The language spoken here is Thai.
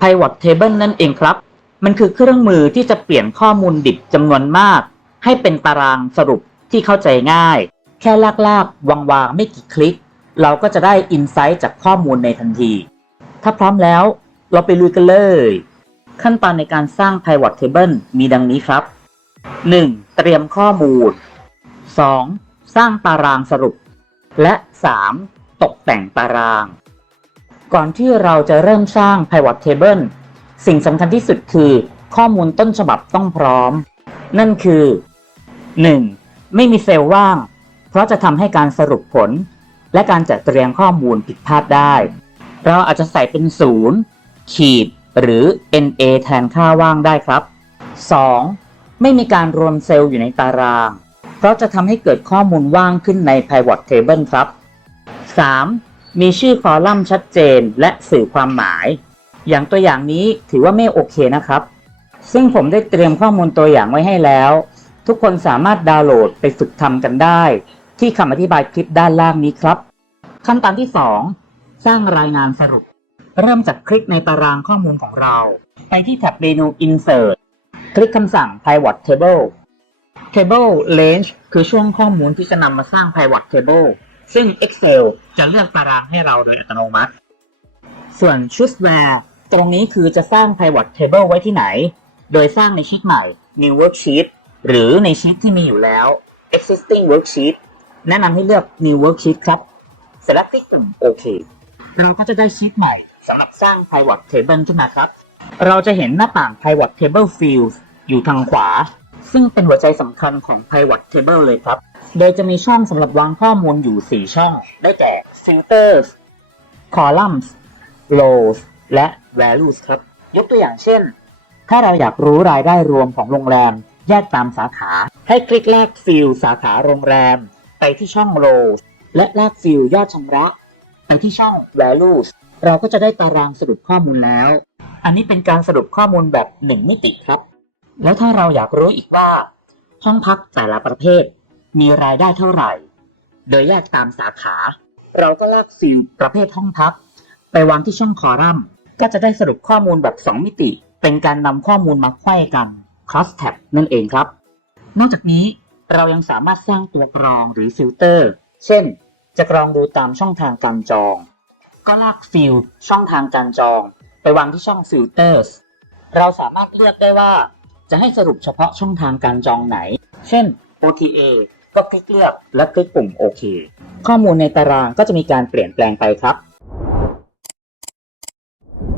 Pivot Table นั่นเองครับ มันคือเครื่องมือที่จะเปลี่ยนข้อมูลดิบจำนวนมาก ให้เป็นตารางสรุปที่เข้าใจง่าย แค่ลากๆวางๆไม่กี่คลิก เราก็จะได้อินไซต์จากข้อมูลในทันที ถ้าพร้อมแล้ว เราไปลุยกันเลย ขั้นตอนในการสร้าง Pivot Table มีดังนี้ครับ 1. เตรียมข้อมูล 2. สร้างตารางสรุป และ 3. ตกแต่งตาราง ก่อนที่เราจะเริ่มสร้าง Pivot Table สิ่งสำคัญที่สุดคือข้อมูลต้นฉบับต้องพร้อม นั่นคือ 1. ไม่มีเซลล์ว่าง เพราะจะทำให้การสรุปผล และการจัดเตรียงข้อมูลผิดพลาดได้ เราอาจจะใส่เป็นศูนย์ขีด หรือ NA แทนค่าว่างได้ครับ 2. ไม่มีการรวมเซลล์อยู่ในตาราง เพราะจะทำให้เกิดข้อมูลว่างขึ้นใน Pivot Table ครับ 3. มีชื่อคอลัมน์ชัดเจนและสื่อความหมาย อย่างตัวอย่างนี้ถือว่าไม่โอเคนะครับ ซึ่งผมได้เตรียมข้อมูลตัวอย่างไว้ให้แล้ว ทุกคนสามารถดาวน์โหลดไปฝึกทำกันได้ ที่คำอธิบายคลิปด้านล่างนี้ครับ ขั้นตอนที่ 2 สร้างรายงานสรุป เริ่มจากคลิกในตารางข้อมูลของเรา ไปที่แท็บเมนู Insert คลิกคำสั่ง Pivot Table Table Range คือช่วงข้อมูลที่จะนำมาสร้าง Pivot Table ซึ่ง Excel จะเลือกตารางให้เราโดยอัตโนมัติ ส่วน Choose Where ตรงนี้คือจะสร้าง Pivot Table ไว้ที่ไหน โดยสร้างในชีตใหม่ New Worksheet หรือในชีตที่มีอยู่แล้ว Existing Worksheet แนะนำให้เลือก New Worksheet ครับเสร็จแล้วคลิกปุ่มโอเคเราก็จะได้ชีตใหม่สำหรับสร้าง Pivot Table ขึ้นมาครับ เราจะเห็นหน้าต่าง Pivot Table Fields อยู่ทางขวา ซึ่งเป็นหัวใจสำคัญของ Pivot Table เลยครับ โดยจะมีช่องสำหรับวางข้อมูลอยู่ 4 ช่อง ได้แก่ Filters Columns Rows และ Values ครับ ยกตัวอย่างเช่น ถ้าเราอยากรู้รายได้รวมของโรงแรม แยกตามสาขา ให้คลิกแลกฟิลสาขาโรงแรม ไปที่ช่อง Rows และลากฟิลยอดชำระ ไปที่ช่อง Values เราก็จะได้ตารางสรุปข้อมูลแล้ว อันนี้เป็นการสรุปข้อมูลแบบ 1 มิติครับ แล้วถ้าเราอยากรู้อีกว่า ห้องพักแต่ละประเภท มีรายได้เท่าไหร่ โดยแยกตามสาขา เราก็ลากฟิลประเภทห้องพัก ไปวางที่ช่องคอลัมน์ ก็จะได้สรุปข้อมูลแบบ 2 มิติ เป็นการนำข้อมูลมาไขว้กัน cross tab นั่นเองครับ นอกจากนี้เรายังสามารถสร้างตัวกรองหรือฟิลเตอร์ เช่น จะกรองดูตามช่องทางการจอง ก็ลากฟิลช่องทางการจอง ไปวางที่ช่อง Filters เราสามารถเลือกได้ว่าจะให้สรุปเฉพาะช่องทางการจองไหน เช่น OTA ก็คลิกเลือกและคลิกปุ่มโอเคข้อมูลในตารางก็จะมีการเปลี่ยนแปลงไปครับ